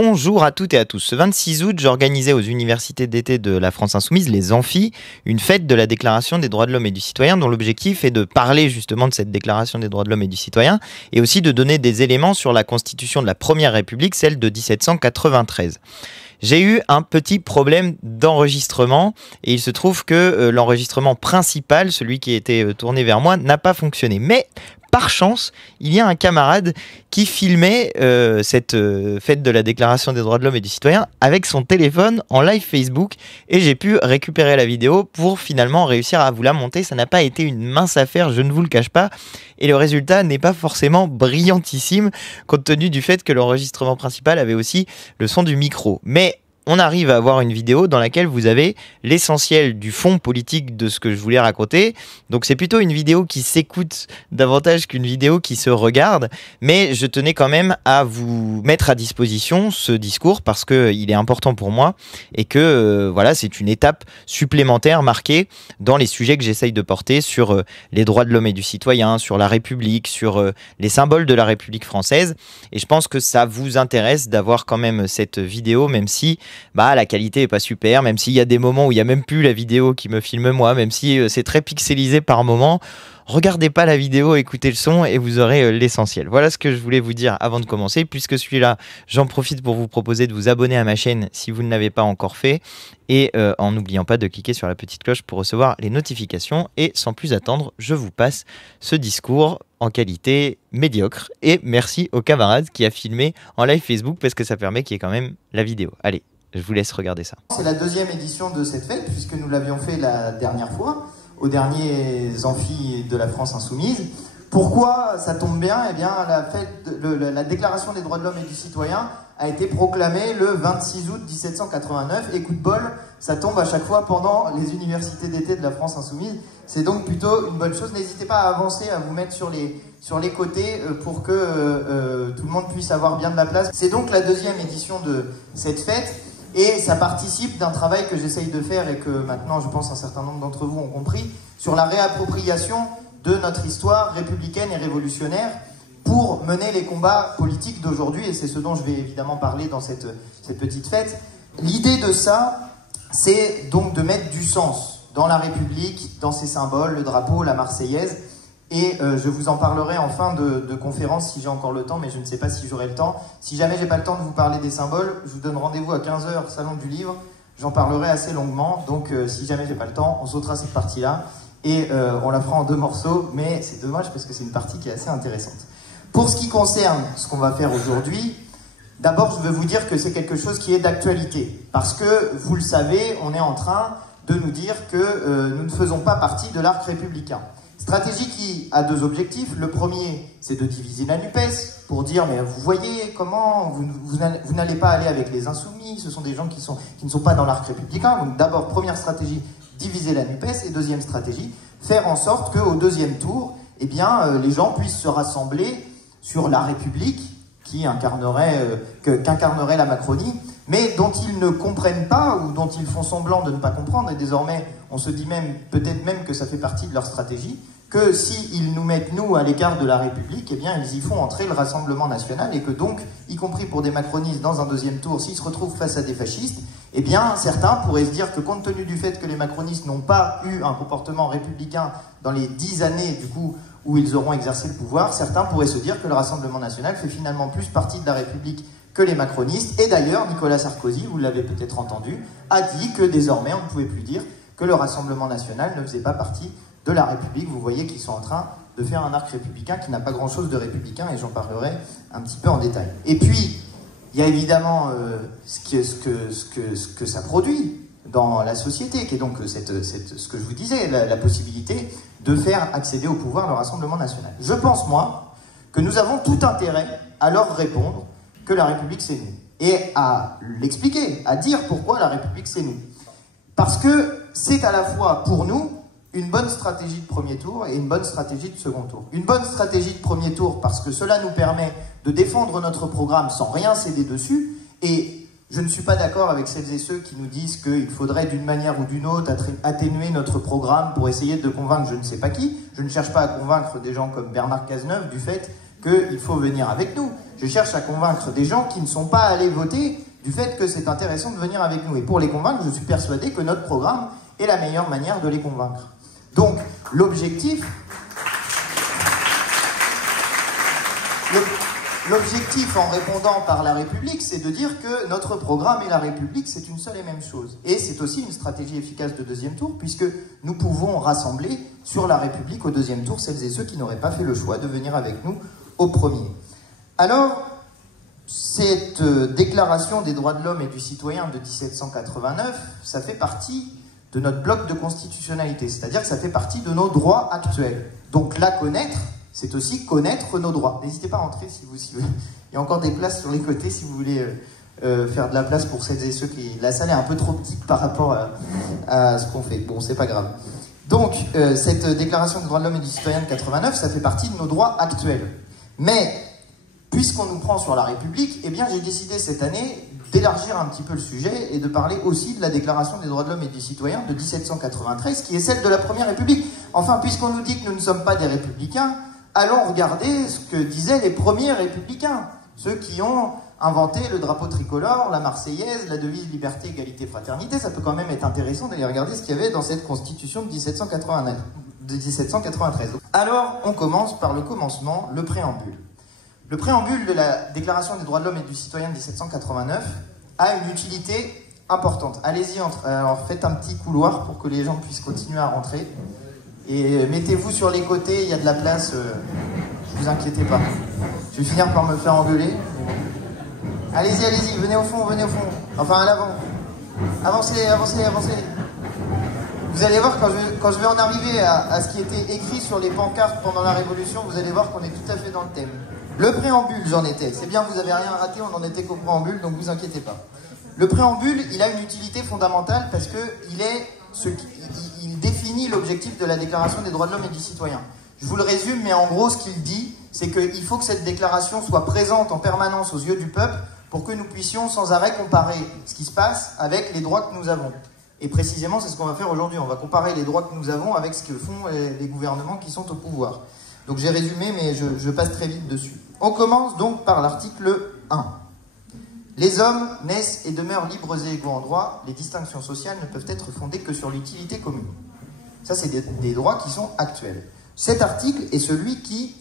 Bonjour à toutes et à tous. Ce 26 août, j'organisais aux universités d'été de la France Insoumise, les Amphis, une fête de la Déclaration des droits de l'homme et du citoyen dont l'objectif est de parler justement de cette Déclaration des droits de l'homme et du citoyen et aussi de donner des éléments sur la constitution de la Première République, celle de 1793. J'ai eu un petit problème d'enregistrement et il se trouve que l'enregistrement principal, celui qui était tourné vers moi, n'a pas fonctionné. Mais par chance, il y a un camarade qui filmait cette fête de la Déclaration des droits de l'homme et du citoyen avec son téléphone en live Facebook et j'ai pu récupérer la vidéo pour finalement réussir à vous la monter. Ça n'a pas été une mince affaire, je ne vous le cache pas, et le résultat n'est pas forcément brillantissime compte tenu du fait que l'enregistrement principal avait aussi le son du micro. Mais on arrive à avoir une vidéo dans laquelle vous avez l'essentiel du fond politique de ce que je voulais raconter. Donc c'est plutôt une vidéo qui s'écoute davantage qu'une vidéo qui se regarde. Mais je tenais quand même à vous mettre à disposition ce discours parce qu'il est important pour moi et que voilà, c'est une étape supplémentaire marquée dans les sujets que j'essaye de porter sur les droits de l'homme et du citoyen, sur la République, sur les symboles de la République française. Et je pense que ça vous intéresse d'avoir quand même cette vidéo, même si la qualité est pas super, même s'il y a des moments où il n'y a même plus la vidéo qui me filme moi, même si c'est très pixelisé par moment. Regardez pas la vidéo, écoutez le son et vous aurez l'essentiel. Voilà ce que je voulais vous dire avant de commencer. Puisque celui-là, j'en profite pour vous proposer de vous abonner à ma chaîne si vous ne l'avez pas encore fait. Et en n'oubliant pas de cliquer sur la petite cloche pour recevoir les notifications. Et sans plus attendre, je vous passe ce discours en qualité médiocre. Et merci au camarade qui a filmé en live Facebook parce que ça permet qu'il y ait quand même la vidéo. Allez, je vous laisse regarder ça. C'est la deuxième édition de cette fête puisque nous l'avions fait la dernière fois aux derniers amphis de la France Insoumise. Pourquoi ça tombe bien? Eh bien, la Déclaration des droits de l'homme et du citoyen a été proclamée le 26 août 1789. Et coup de bol, ça tombe à chaque fois pendant les universités d'été de la France Insoumise. C'est donc plutôt une bonne chose. N'hésitez pas à avancer, à vous mettre sur les côtés pour que tout le monde puisse avoir bien de la place. C'est donc la deuxième édition de cette fête. Et ça participe d'un travail que j'essaye de faire et que maintenant, je pense, un certain nombre d'entre vous ont compris, sur la réappropriation de notre histoire républicaine et révolutionnaire pour mener les combats politiques d'aujourd'hui. Et c'est ce dont je vais évidemment parler dans cette petite fête. L'idée de ça, c'est donc de mettre du sens dans la République, dans ses symboles, le drapeau, la Marseillaise. Et je vous en parlerai en fin de conférence si j'ai encore le temps, mais je ne sais pas si j'aurai le temps. Si jamais j'ai pas le temps de vous parler des symboles, je vous donne rendez-vous à 15 h, Salon du Livre. J'en parlerai assez longuement, donc si jamais j'ai pas le temps, on sautera cette partie-là. Et on la fera en 2 morceaux, mais c'est dommage parce que c'est une partie qui est assez intéressante. Pour ce qui concerne ce qu'on va faire aujourd'hui, d'abord je veux vous dire que c'est quelque chose qui est d'actualité. Parce que, vous le savez, on est en train de nous dire que nous ne faisons pas partie de l'arc républicain. Stratégie qui a 2 objectifs. Le premier, c'est de diviser la NUPES pour dire, mais vous voyez comment vous n'allez pas aller avec les insoumis, ce sont des gens qui ne sont pas dans l'arc républicain. Donc d'abord, première stratégie, diviser la NUPES. Et deuxième stratégie, faire en sorte qu'au deuxième tour, eh bien, les gens puissent se rassembler sur la République qu'incarnerait la Macronie, mais dont ils ne comprennent pas ou dont ils font semblant de ne pas comprendre. Et désormais, on se dit peut-être même que ça fait partie de leur stratégie, que s'ils nous mettent, nous, à l'écart de la République, eh bien, ils y font entrer le Rassemblement national et que donc, y compris pour des macronistes dans un deuxième tour, s'ils se retrouvent face à des fascistes, eh bien, certains pourraient se dire que compte tenu du fait que les macronistes n'ont pas eu un comportement républicain dans les 10 années, du coup, où ils auront exercé le pouvoir, certains pourraient se dire que le Rassemblement national fait finalement plus partie de la République que les macronistes. Et d'ailleurs, Nicolas Sarkozy, vous l'avez peut-être entendu, a dit que désormais, on ne pouvait plus dire que le Rassemblement national ne faisait pas partie de la République. Vous voyez qu'ils sont en train de faire un arc républicain qui n'a pas grand-chose de républicain, et j'en parlerai un petit peu en détail. Et puis, il y a évidemment ce que ça produit dans la société, qui est donc ce que je vous disais, la possibilité de faire accéder au pouvoir le Rassemblement national. Je pense, moi, que nous avons tout intérêt à leur répondre que la République, c'est nous. Et à l'expliquer, à dire pourquoi la République, c'est nous. Parce que c'est à la fois, pour nous, une bonne stratégie de premier tour et une bonne stratégie de second tour. Une bonne stratégie de premier tour parce que cela nous permet de défendre notre programme sans rien céder dessus. Et je ne suis pas d'accord avec celles et ceux qui nous disent qu'il faudrait d'une manière ou d'une autre atténuer notre programme pour essayer de convaincre je ne sais pas qui. Je ne cherche pas à convaincre des gens comme Bernard Cazeneuve du fait qu'il faut venir avec nous. Je cherche à convaincre des gens qui ne sont pas allés voter du fait que c'est intéressant de venir avec nous. Et pour les convaincre, je suis persuadé que notre programme est la meilleure manière de les convaincre. Donc, l'objectif en répondant par la République, c'est de dire que notre programme et la République, c'est une seule et même chose. Et c'est aussi une stratégie efficace de deuxième tour, puisque nous pouvons rassembler sur la République au deuxième tour celles et ceux qui n'auraient pas fait le choix de venir avec nous au premier. Alors, cette déclaration des droits de l'homme et du citoyen de 1789, ça fait partie de notre bloc de constitutionnalité, c'est-à-dire que ça fait partie de nos droits actuels. Donc la connaître, c'est aussi connaître nos droits. N'hésitez pas à rentrer si vous voulez. Il y a encore des places sur les côtés si vous voulez faire de la place pour celles et ceux qui... La salle est un peu trop petite par rapport à ce qu'on fait. Bon, c'est pas grave. Donc, cette déclaration des droits de l'homme et du citoyen de 89, ça fait partie de nos droits actuels. Mais, puisqu'on nous prend sur la République, eh bien, j'ai décidé cette année d'élargir un petit peu le sujet et de parler aussi de la déclaration des droits de l'homme et du citoyen de 1793, qui est celle de la Première République. Enfin, puisqu'on nous dit que nous ne sommes pas des républicains, allons regarder ce que disaient les premiers républicains, ceux qui ont inventé le drapeau tricolore, la Marseillaise, la devise liberté, égalité, fraternité. Ça peut quand même être intéressant d'aller regarder ce qu'il y avait dans cette constitution de 1793. Alors, on commence par le commencement, le préambule. Le préambule de la Déclaration des droits de l'homme et du citoyen de 1789 a une utilité importante. Allez-y, alors faites un petit couloir pour que les gens puissent continuer à rentrer. Et mettez-vous sur les côtés, il y a de la place, ne vous inquiétez pas. Je vais finir par me faire engueuler. Allez-y, allez-y, venez au fond, enfin à l'avant. Avancez, avancez, avancez. Vous allez voir, quand je vais en arriver à ce qui était écrit sur les pancartes pendant la Révolution, vous allez voir qu'on est tout à fait dans le thème. Le préambule, j'en étais. C'est bien, vous avez rien raté, on n'en était qu'au préambule, donc vous inquiétez pas. Le préambule, il a une utilité fondamentale parce qu'il il définit l'objectif de la Déclaration des droits de l'homme et du citoyen. Je vous le résume, mais en gros, ce qu'il dit, c'est qu'il faut que cette déclaration soit présente en permanence aux yeux du peuple pour que nous puissions sans arrêt comparer ce qui se passe avec les droits que nous avons. Et précisément, c'est ce qu'on va faire aujourd'hui. On va comparer les droits que nous avons avec ce que font les gouvernements qui sont au pouvoir. Donc j'ai résumé, mais je passe très vite dessus. On commence donc par l'article 1. Les hommes naissent et demeurent libres et égaux en droit. Les distinctions sociales ne peuvent être fondées que sur l'utilité commune. Ça, c'est des droits qui sont actuels. Cet article est celui qui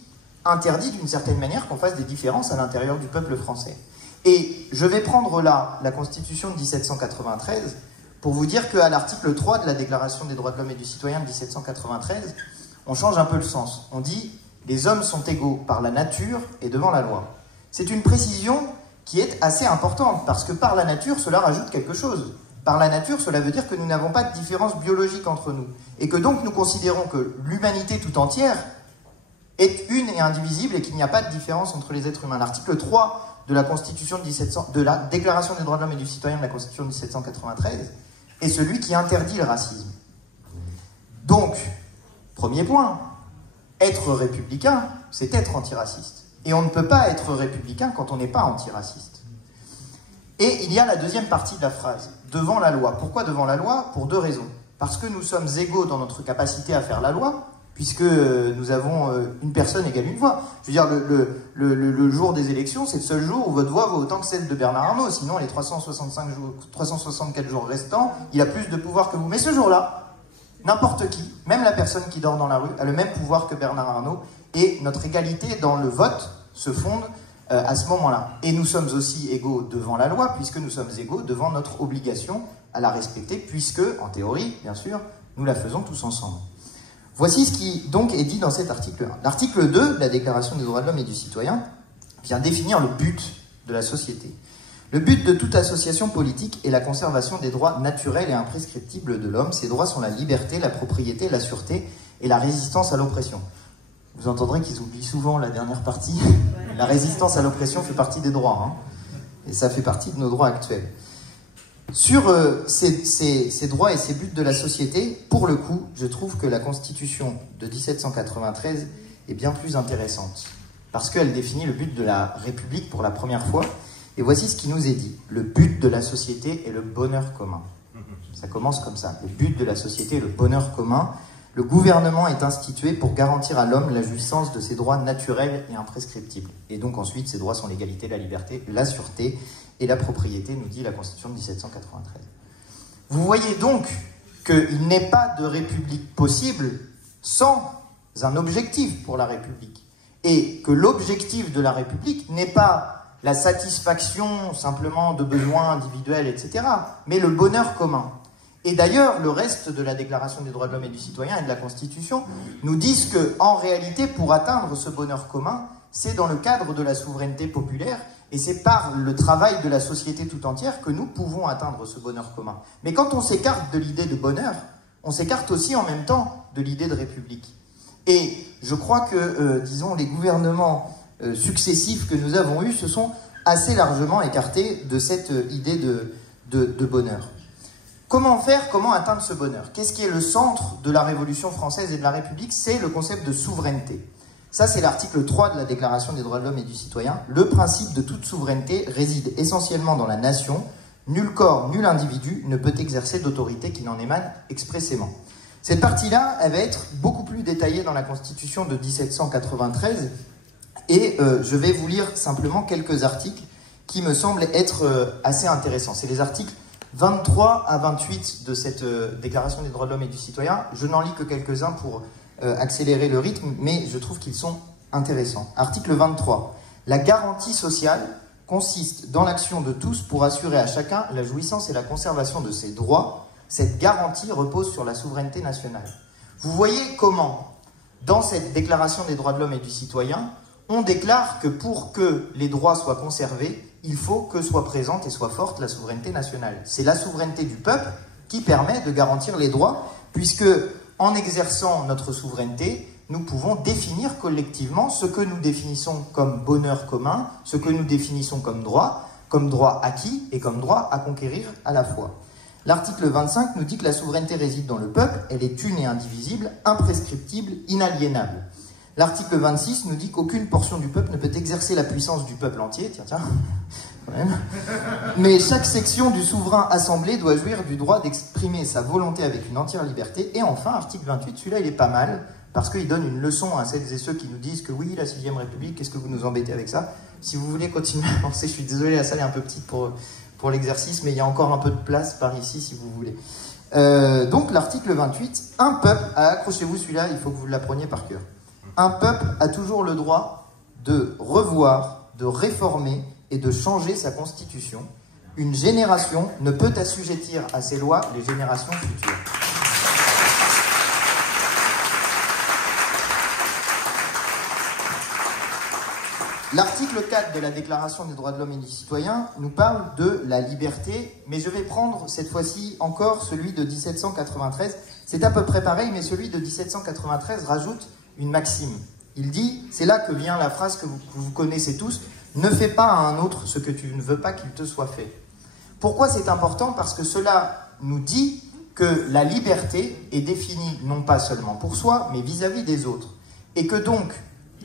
interdit d'une certaine manière qu'on fasse des différences à l'intérieur du peuple français. Et je vais prendre là la Constitution de 1793 pour vous dire qu'à l'article 3 de la Déclaration des droits de l'homme et du citoyen de 1793, on change un peu le sens. On dit « les hommes sont égaux par la nature et devant la loi ». C'est une précision qui est assez importante, parce que par la nature, cela rajoute quelque chose. Par la nature, cela veut dire que nous n'avons pas de différence biologique entre nous, et que donc nous considérons que l'humanité tout entière est une et indivisible, et qu'il n'y a pas de différence entre les êtres humains. L'article 3 de la Constitution de la Déclaration des droits de l'homme et du citoyen de la Constitution de 1793 est celui qui interdit le racisme. Donc, premier point, être républicain, c'est être antiraciste. Et on ne peut pas être républicain quand on n'est pas antiraciste. Et il y a la deuxième partie de la phrase, devant la loi. Pourquoi devant la loi? Pour deux raisons. Parce que nous sommes égaux dans notre capacité à faire la loi, puisque nous avons une personne égale une voix. Je veux dire, le jour des élections, c'est le seul jour où votre voix vaut autant que celle de Bernard Arnault. Sinon, les 364 jours restants, il a plus de pouvoir que vous. Mais ce jour-là, n'importe qui, même la personne qui dort dans la rue, a le même pouvoir que Bernard Arnault, et notre égalité dans le vote se fonde à ce moment-là. Et nous sommes aussi égaux devant la loi, puisque nous sommes égaux devant notre obligation à la respecter, puisque, en théorie, bien sûr, nous la faisons tous ensemble. Voici ce qui donc est dit dans cet article 1. L'article 2 de la Déclaration des droits de l'homme et du citoyen vient définir le but de la société. Le but de toute association politique est la conservation des droits naturels et imprescriptibles de l'homme. Ces droits sont la liberté, la propriété, la sûreté et la résistance à l'oppression. Vous entendrez qu'ils oublient souvent la dernière partie. La résistance à l'oppression fait partie des droits, hein, et ça fait partie de nos droits actuels. Sur ces droits et ces buts de la société, pour le coup, je trouve que la Constitution de 1793 est bien plus intéressante, parce qu'elle définit le but de la République pour la première fois, et voici ce qui nous est dit. Le but de la société est le bonheur commun. Ça commence comme ça. Le but de la société est le bonheur commun. Le gouvernement est institué pour garantir à l'homme la jouissance de ses droits naturels et imprescriptibles. Et donc ensuite, ces droits sont l'égalité, la liberté, la sûreté et la propriété, nous dit la Constitution de 1793. Vous voyez donc qu'il n'est pas de république possible sans un objectif pour la République. Et que l'objectif de la République n'est pas la satisfaction simplement de besoins individuels, etc., mais le bonheur commun. Et d'ailleurs, le reste de la Déclaration des droits de l'homme et du citoyen et de la Constitution nous disent qu'en réalité, pour atteindre ce bonheur commun, c'est dans le cadre de la souveraineté populaire et c'est par le travail de la société tout entière que nous pouvons atteindre ce bonheur commun. Mais quand on s'écarte de l'idée de bonheur, on s'écarte aussi en même temps de l'idée de république. Et je crois que, disons, les gouvernements successifs que nous avons eus se sont assez largement écartés de cette idée de bonheur. Comment faire, comment atteindre ce bonheur? Qu'est-ce qui est le centre de la Révolution française et de la République? C'est le concept de souveraineté. Ça, c'est l'article 3 de la Déclaration des droits de l'homme et du citoyen. Le principe de toute souveraineté réside essentiellement dans la nation. Nul corps, nul individu ne peut exercer d'autorité qui n'en émane expressément. Cette partie-là, elle va être beaucoup plus détaillée dans la Constitution de 1793. Et je vais vous lire simplement quelques articles qui me semblent être assez intéressants. C'est les articles 23 à 28 de cette Déclaration des droits de l'homme et du citoyen. Je n'en lis que quelques-uns pour accélérer le rythme, mais je trouve qu'ils sont intéressants. Article 23. La garantie sociale consiste dans l'action de tous pour assurer à chacun la jouissance et la conservation de ses droits. Cette garantie repose sur la souveraineté nationale. Vous voyez comment, dans cette Déclaration des droits de l'homme et du citoyen, on déclare que pour que les droits soient conservés, il faut que soit présente et soit forte la souveraineté nationale. C'est la souveraineté du peuple qui permet de garantir les droits, puisque en exerçant notre souveraineté, nous pouvons définir collectivement ce que nous définissons comme bonheur commun, ce que nous définissons comme droit acquis et comme droit à conquérir à la fois. L'article 25 nous dit que la souveraineté réside dans le peuple, elle est une et indivisible, imprescriptible, inaliénable. L'article 26 nous dit qu'aucune portion du peuple ne peut exercer la puissance du peuple entier, tiens, quand même. Mais chaque section du souverain assemblé doit jouir du droit d'exprimer sa volonté avec une entière liberté. Et enfin, article 28, celui-là il est pas mal, parce qu'il donne une leçon à celles et ceux qui nous disent que oui, la 6ème République, qu'est-ce que vous nous embêtez avec ça? Si vous voulez continuer à penser, je suis désolé, la salle est un peu petite pour l'exercice, mais il y a encore un peu de place par ici si vous voulez. Donc l'article 28, un peuple, accrochez-vous celui-là, il faut que vous l'appreniez par cœur. Un peuple a toujours le droit de revoir, de réformer et de changer sa constitution. Une génération ne peut assujettir à ses lois les générations futures. L'article 4 de la Déclaration des droits de l'homme et du citoyen nous parle de la liberté, mais je vais prendre cette fois-ci encore celui de 1793. C'est à peu près pareil, mais celui de 1793 rajoute une maxime. Il dit, c'est là que vient la phrase que vous connaissez tous, « Ne fais pas à un autre ce que tu ne veux pas qu'il te soit fait ». Pourquoi c'est important? Parce que cela nous dit que la liberté est définie non pas seulement pour soi, mais vis-à-vis des autres. Et que donc,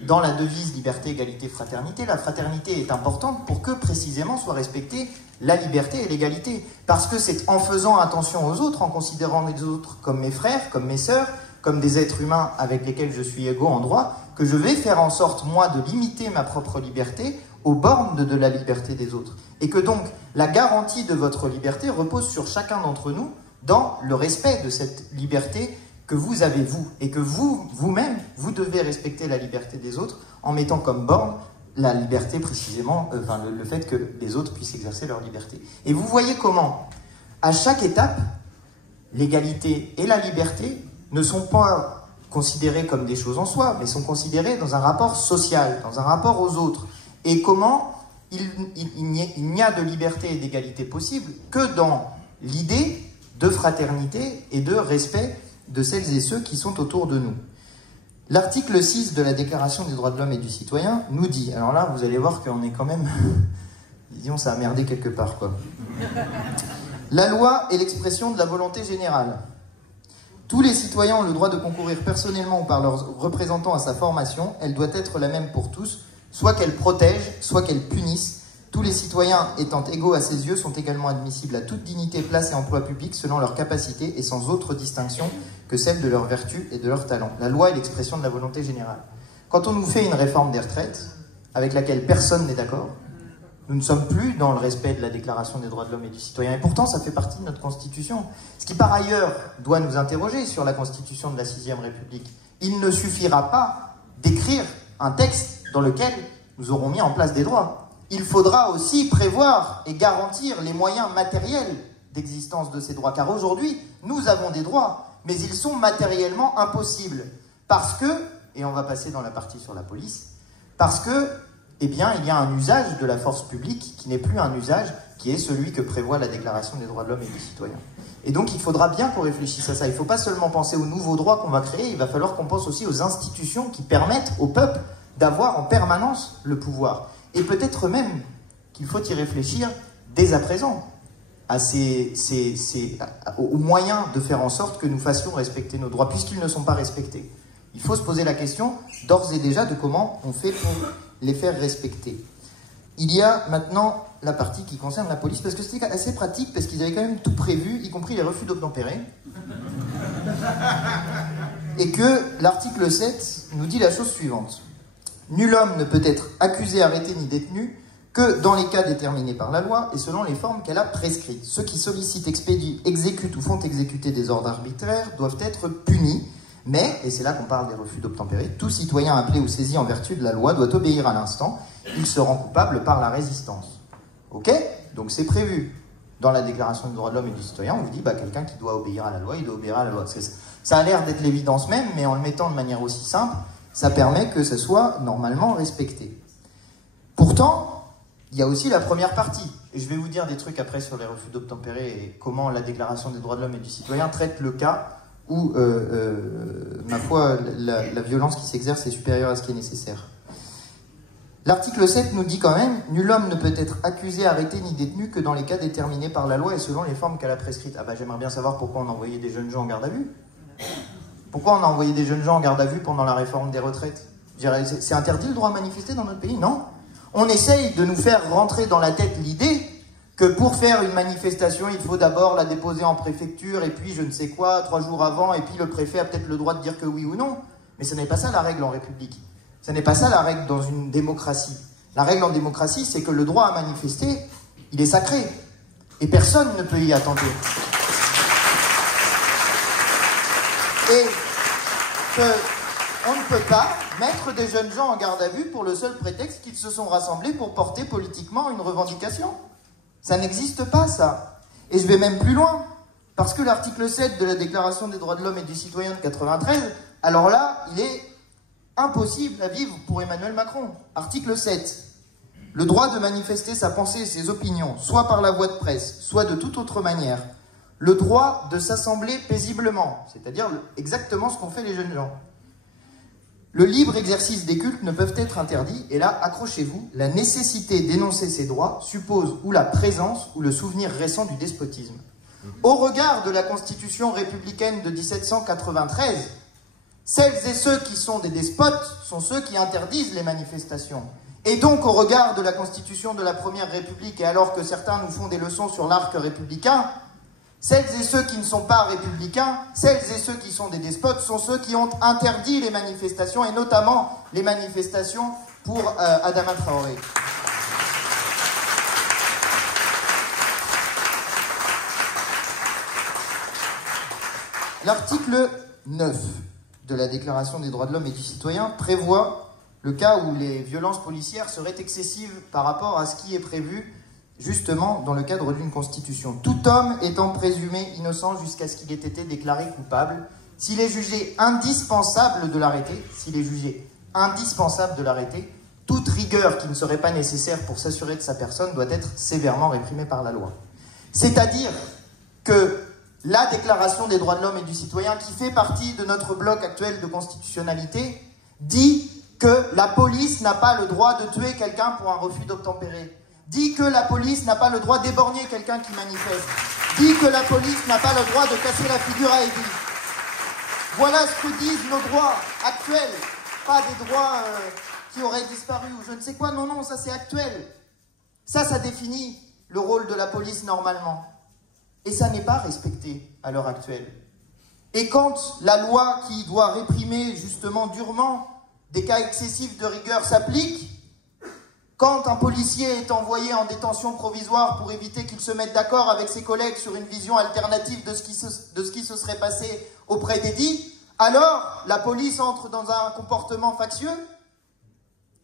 dans la devise liberté, égalité, fraternité, la fraternité est importante pour que précisément soit respectée la liberté et l'égalité. Parce que c'est en faisant attention aux autres, en considérant les autres comme mes frères, comme mes sœurs, comme des êtres humains avec lesquels je suis égaux en droit, que je vais faire en sorte, moi, de limiter ma propre liberté aux bornes de la liberté des autres. Et que donc, la garantie de votre liberté repose sur chacun d'entre nous dans le respect de cette liberté que vous avez, vous. Et que vous-même, vous devez respecter la liberté des autres en mettant comme borne la liberté précisément, le fait que les autres puissent exercer leur liberté. Et vous voyez comment, à chaque étape, l'égalité et la liberté ne sont pas considérées comme des choses en soi, mais sont considérées dans un rapport social, dans un rapport aux autres. Et comment il n'y a de liberté et d'égalité possible que dans l'idée de fraternité et de respect de celles et ceux qui sont autour de nous. L'article 6 de la Déclaration des droits de l'homme et du citoyen nous dit, alors là, vous allez voir qu'on est quand même, disons, ça a merdé quelque part, quoi. La loi est l'expression de la volonté générale. Tous les citoyens ont le droit de concourir personnellement ou par leurs représentants à sa formation. Elle doit être la même pour tous, soit qu'elle protège, soit qu'elle punisse. Tous les citoyens étant égaux à ses yeux sont également admissibles à toute dignité, place et emploi public selon leur capacité et sans autre distinction que celle de leur vertu et de leur talent. La loi est l'expression de la volonté générale. Quand on nous fait une réforme des retraites, avec laquelle personne n'est d'accord, nous ne sommes plus dans le respect de la Déclaration des droits de l'homme et du citoyen. Et pourtant, ça fait partie de notre Constitution. Ce qui, par ailleurs, doit nous interroger sur la Constitution de la 6e République. Il ne suffira pas d'écrire un texte dans lequel nous aurons mis en place des droits. Il faudra aussi prévoir et garantir les moyens matériels d'existence de ces droits. Car aujourd'hui, nous avons des droits, mais ils sont matériellement impossibles. Parce que, et on va passer dans la partie sur la police, parce que, eh bien, il y a un usage de la force publique qui n'est plus un usage qui est celui que prévoit la Déclaration des droits de l'homme et du citoyen. Et donc, il faudra bien qu'on réfléchisse à ça. Il ne faut pas seulement penser aux nouveaux droits qu'on va créer, il va falloir qu'on pense aussi aux institutions qui permettent au peuple d'avoir en permanence le pouvoir. Et peut-être même qu'il faut y réfléchir dès à présent, aux moyens de faire en sorte que nous fassions respecter nos droits, puisqu'ils ne sont pas respectés. Il faut se poser la question, d'ores et déjà, de comment on fait pour les faire respecter. Il y a maintenant la partie qui concerne la police, parce que c'était assez pratique, parce qu'ils avaient quand même tout prévu, y compris les refus d'obtempérer. Et que l'article 7 nous dit la chose suivante. Nul homme ne peut être accusé, arrêté ni détenu que dans les cas déterminés par la loi et selon les formes qu'elle a prescrites. Ceux qui sollicitent, expédient, exécutent ou font exécuter des ordres arbitraires doivent être punis. Mais, et c'est là qu'on parle des refus d'obtempérer, tout citoyen appelé ou saisi en vertu de la loi doit obéir à l'instant. Il se rend coupable par la résistance. Ok? Donc c'est prévu. Dans la Déclaration des droits de l'homme et du citoyen, on vous dit, quelqu'un qui doit obéir à la loi, il doit obéir à la loi. Ça a l'air d'être l'évidence même, mais en le mettant de manière aussi simple, ça permet que ça soit normalement respecté. Pourtant, il y a aussi la première partie. Et je vais vous dire des trucs après sur les refus d'obtempérer et comment la Déclaration des droits de l'homme et du citoyen traite le cas où, ma foi, la violence qui s'exerce est supérieure à ce qui est nécessaire. L'article 7 nous dit quand même « Nul homme ne peut être accusé, arrêté ni détenu que dans les cas déterminés par la loi et selon les formes qu'elle a prescrites. » Ah j'aimerais bien savoir pourquoi on a envoyé des jeunes gens en garde à vue. Pourquoi on a envoyé des jeunes gens en garde à vue pendant la réforme des retraites? C'est interdit le droit à manifester dans notre pays? Non. On essaye de nous faire rentrer dans la tête l'idée que pour faire une manifestation, il faut d'abord la déposer en préfecture, et puis je ne sais quoi, 3 jours avant, et puis le préfet a peut-être le droit de dire que oui ou non. Mais ce n'est pas ça la règle en République. Ce n'est pas ça la règle dans une démocratie. La règle en démocratie, c'est que le droit à manifester, il est sacré. Et personne ne peut y attenter. Et qu'on ne peut pas mettre des jeunes gens en garde à vue pour le seul prétexte qu'ils se sont rassemblés pour porter politiquement une revendication. Ça n'existe pas, ça. Et je vais même plus loin, parce que l'article 7 de la Déclaration des droits de l'homme et du citoyen de 93, alors là, il est impossible à vivre pour Emmanuel Macron. Article 7. Le droit de manifester sa pensée et ses opinions, soit par la voie de presse, soit de toute autre manière. Le droit de s'assembler paisiblement, c'est-à-dire exactement ce qu'ont fait les jeunes gens. Le libre exercice des cultes ne peuvent être interdits, et là, accrochez-vous, la nécessité d'énoncer ces droits suppose ou la présence ou le souvenir récent du despotisme. Au regard de la Constitution républicaine de 1793, celles et ceux qui sont des despotes sont ceux qui interdisent les manifestations. Et donc, au regard de la Constitution de la Première République, et alors que certains nous font des leçons sur l'arc républicain, celles et ceux qui ne sont pas républicains, celles et ceux qui sont des despotes, sont ceux qui ont interdit les manifestations, et notamment les manifestations pour Adama Traoré. L'article 9 de la Déclaration des droits de l'homme et du citoyen prévoit le cas où les violences policières seraient excessives par rapport à ce qui est prévu justement dans le cadre d'une constitution. Tout homme étant présumé innocent jusqu'à ce qu'il ait été déclaré coupable, s'il est jugé indispensable de l'arrêter, toute rigueur qui ne serait pas nécessaire pour s'assurer de sa personne doit être sévèrement réprimée par la loi. C'est-à-dire que la Déclaration des droits de l'homme et du citoyen, qui fait partie de notre bloc actuel de constitutionnalité, dit que la police n'a pas le droit de tuer quelqu'un pour un refus d'obtempérer, dit que la police n'a pas le droit d'éborgner quelqu'un qui manifeste, dit que la police n'a pas le droit de casser la figure à Edith. Voilà ce que disent nos droits actuels, pas des droits qui auraient disparu ou je ne sais quoi, non, ça c'est actuel. Ça définit le rôle de la police normalement. Et ça n'est pas respecté à l'heure actuelle. Et quand la loi qui doit réprimer justement durement des cas excessifs de rigueur s'applique, quand un policier est envoyé en détention provisoire pour éviter qu'il se mette d'accord avec ses collègues sur une vision alternative de ce qui se serait passé auprès des dits, alors la police entre dans un comportement factieux.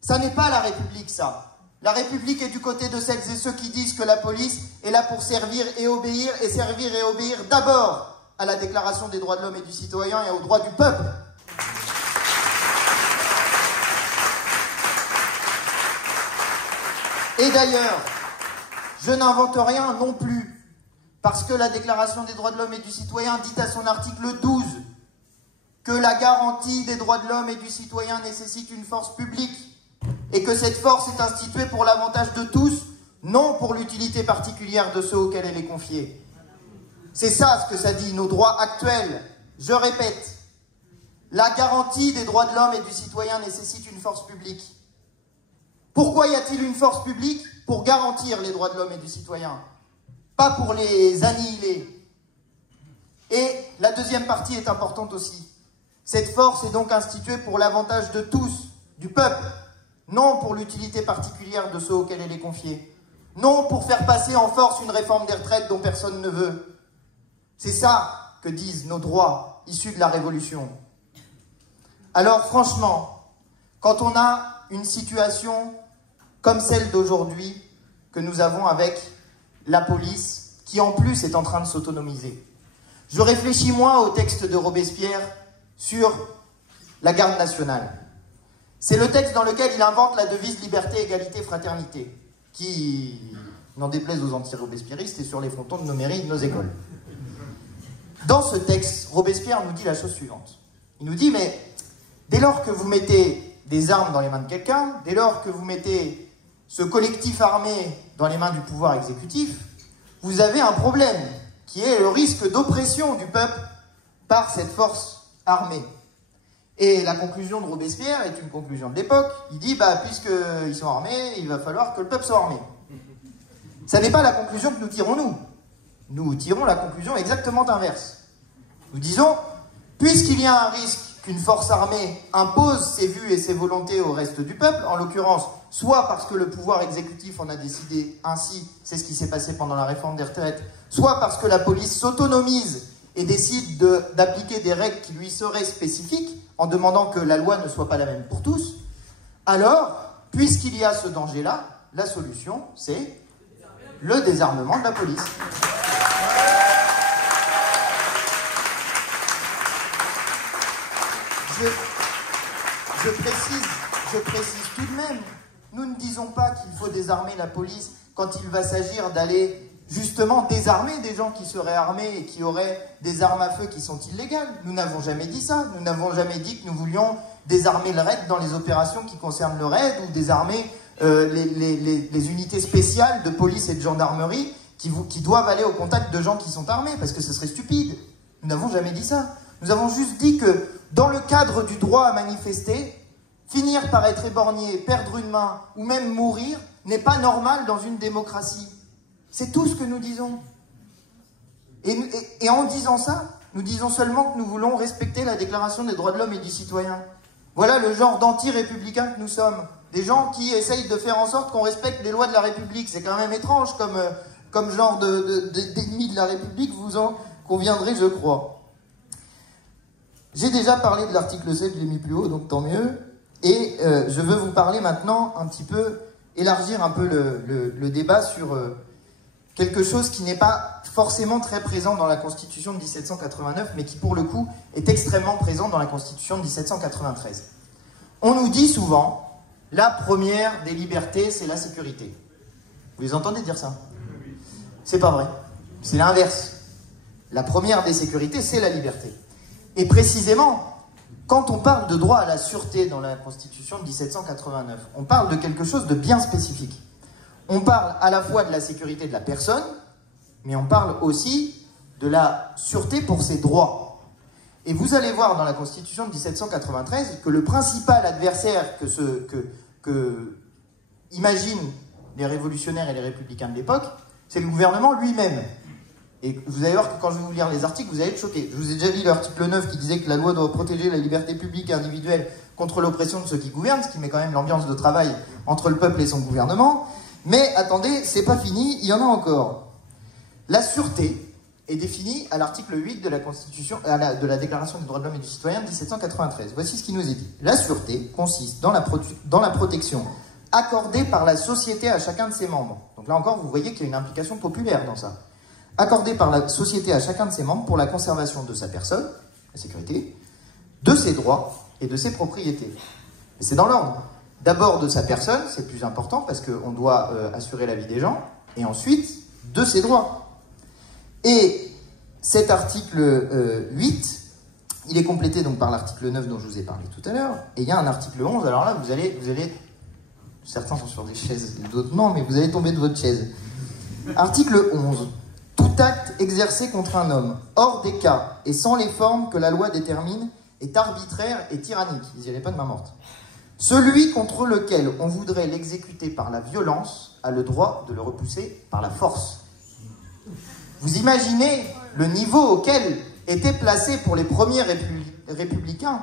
Ça n'est pas la République, ça. La République est du côté de celles et ceux qui disent que la police est là pour servir et obéir d'abord à la Déclaration des droits de l'homme et du citoyen et aux droits du peuple. Et d'ailleurs, je n'invente rien non plus, parce que la Déclaration des droits de l'homme et du citoyen dit à son article 12 que la garantie des droits de l'homme et du citoyen nécessite une force publique et que cette force est instituée pour l'avantage de tous, non pour l'utilité particulière de ceux auxquels elle est confiée. C'est ça ce que ça dit, nos droits actuels. Je répète, la garantie des droits de l'homme et du citoyen nécessite une force publique. Pourquoi y a-t-il une force publique? Pour garantir les droits de l'homme et du citoyen, pas pour les annihiler. Et la deuxième partie est importante aussi. Cette force est donc instituée pour l'avantage de tous, du peuple, non pour l'utilité particulière de ceux auxquels elle est confiée, non pour faire passer en force une réforme des retraites dont personne ne veut. C'est ça que disent nos droits issus de la Révolution. Alors franchement, quand on a une situation comme celle d'aujourd'hui que nous avons avec la police, qui en plus est en train de s'autonomiser, je réfléchis moi au texte de Robespierre sur la garde nationale. C'est le texte dans lequel il invente la devise liberté, égalité, fraternité, qui, n'en déplaise aux anti-robespierristes, est sur les frontons de nos mairies et de nos écoles. Dans ce texte, Robespierre nous dit la chose suivante. Il nous dit, mais dès lors que vous mettez des armes dans les mains de quelqu'un, dès lors que vous mettez ce collectif armé dans les mains du pouvoir exécutif, vous avez un problème, qui est le risque d'oppression du peuple par cette force armée. Et la conclusion de Robespierre est une conclusion de l'époque. Il dit, puisqu'ils sont armés, il va falloir que le peuple soit armé. Ça n'est pas la conclusion que nous tirons nous. Nous tirons la conclusion exactement inverse. Nous disons, puisqu'il y a un risque qu'une force armée impose ses vues et ses volontés au reste du peuple, en l'occurrence, soit parce que le pouvoir exécutif en a décidé ainsi, c'est ce qui s'est passé pendant la réforme des retraites, soit parce que la police s'autonomise et décide d'appliquer des règles qui lui seraient spécifiques, en demandant que la loi ne soit pas la même pour tous, alors, puisqu'il y a ce danger-là, la solution, c'est le désarmement de la police. Je précise tout de même, nous ne disons pas qu'il faut désarmer la police quand il va s'agir d'aller justement désarmer des gens qui seraient armés et qui auraient des armes à feu qui sont illégales. Nous n'avons jamais dit ça. Nous n'avons jamais dit que nous voulions désarmer le RAID dans les opérations qui concernent le RAID ou désarmer les unités spéciales de police et de gendarmerie qui doivent aller au contact de gens qui sont armés, parce que ce serait stupide. Nous n'avons jamais dit ça. Nous avons juste dit que dans le cadre du droit à manifester, finir par être éborgné, perdre une main ou même mourir n'est pas normal dans une démocratie. C'est tout ce que nous disons. Et en disant ça, nous disons seulement que nous voulons respecter la Déclaration des droits de l'homme et du citoyen. Voilà le genre d'anti-républicains que nous sommes. Des gens qui essayent de faire en sorte qu'on respecte les lois de la République. C'est quand même étrange comme genre d'ennemis de la République, vous en conviendrez, je crois. J'ai déjà parlé de l'article 7, je l'ai mis plus haut, donc tant mieux. Et je veux vous parler maintenant un petit peu, élargir un peu le débat sur quelque chose qui n'est pas forcément très présent dans la Constitution de 1789, mais qui pour le coup est extrêmement présent dans la Constitution de 1793. On nous dit souvent, la première des libertés, c'est la sécurité. Vous les entendez dire ça? C'est pas vrai. C'est l'inverse. La première des sécurités, c'est la liberté. Et précisément, quand on parle de droit à la sûreté dans la Constitution de 1789, on parle de quelque chose de bien spécifique. On parle à la fois de la sécurité de la personne, mais on parle aussi de la sûreté pour ses droits. Et vous allez voir dans la Constitution de 1793 que le principal adversaire que imaginent les révolutionnaires et les républicains de l'époque, c'est le gouvernement lui-même. Et vous allez voir que quand je vais vous lire les articles, vous allez être choqués. Je vous ai déjà lu l'article 9 qui disait que la loi doit protéger la liberté publique et individuelle contre l'oppression de ceux qui gouvernent, ce qui met quand même l'ambiance de travail entre le peuple et son gouvernement. Mais attendez, c'est pas fini, il y en a encore. La sûreté est définie à l'article 8 de la Constitution, de la Déclaration des droits de l'homme et du citoyen de 1793. Voici ce qui nous est dit. La sûreté consiste dans la protection accordée par la société à chacun de ses membres. Donc là encore, vous voyez qu'il y a une implication populaire dans ça. Accordée par la société à chacun de ses membres pour la conservation de sa personne, la sécurité, de ses droits et de ses propriétés. Et c'est dans l'ordre. D'abord de sa personne, c'est le plus important parce qu'on doit assurer la vie des gens, et ensuite de ses droits. Et cet article 8, il est complété donc par l'article 9 dont je vous ai parlé tout à l'heure, et il y a un article 11, alors là vous allez, certains sont sur des chaises, d'autres non, mais vous allez tomber de votre chaise. Article 11. Tout acte exercé contre un homme, hors des cas et sans les formes que la loi détermine, est arbitraire et tyrannique. Ils n'y allaient pas de main morte. Celui contre lequel on voudrait l'exécuter par la violence a le droit de le repousser par la force. Vous imaginez le niveau auquel étaient placés pour les premiers républicains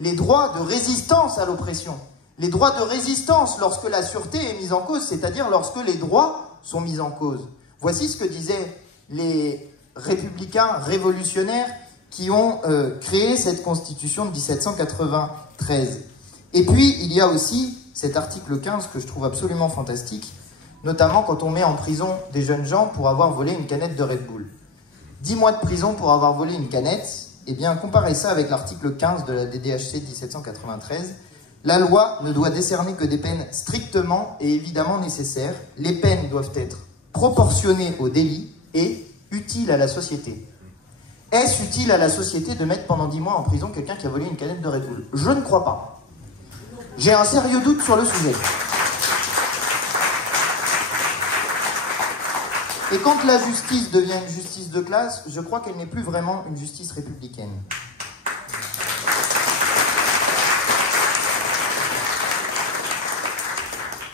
les droits de résistance à l'oppression, les droits de résistance lorsque la sûreté est mise en cause, c'est-à-dire lorsque les droits sont mis en cause. Voici ce que disaient les républicains révolutionnaires qui ont créé cette constitution de 1793. Et puis, il y a aussi cet article 15 que je trouve absolument fantastique, notamment quand on met en prison des jeunes gens pour avoir volé une canette de Red Bull. 10 mois de prison pour avoir volé une canette, eh bien, comparez ça avec l'article 15 de la DDHC de 1793. La loi ne doit décerner que des peines strictement et évidemment nécessaires. Les peines doivent être proportionnées au délit et utiles à la société. Est-ce utile à la société de mettre pendant 10 mois en prison quelqu'un qui a volé une canette de Red Bull? Je ne crois pas. J'ai un sérieux doute sur le sujet. Et quand la justice devient une justice de classe, je crois qu'elle n'est plus vraiment une justice républicaine.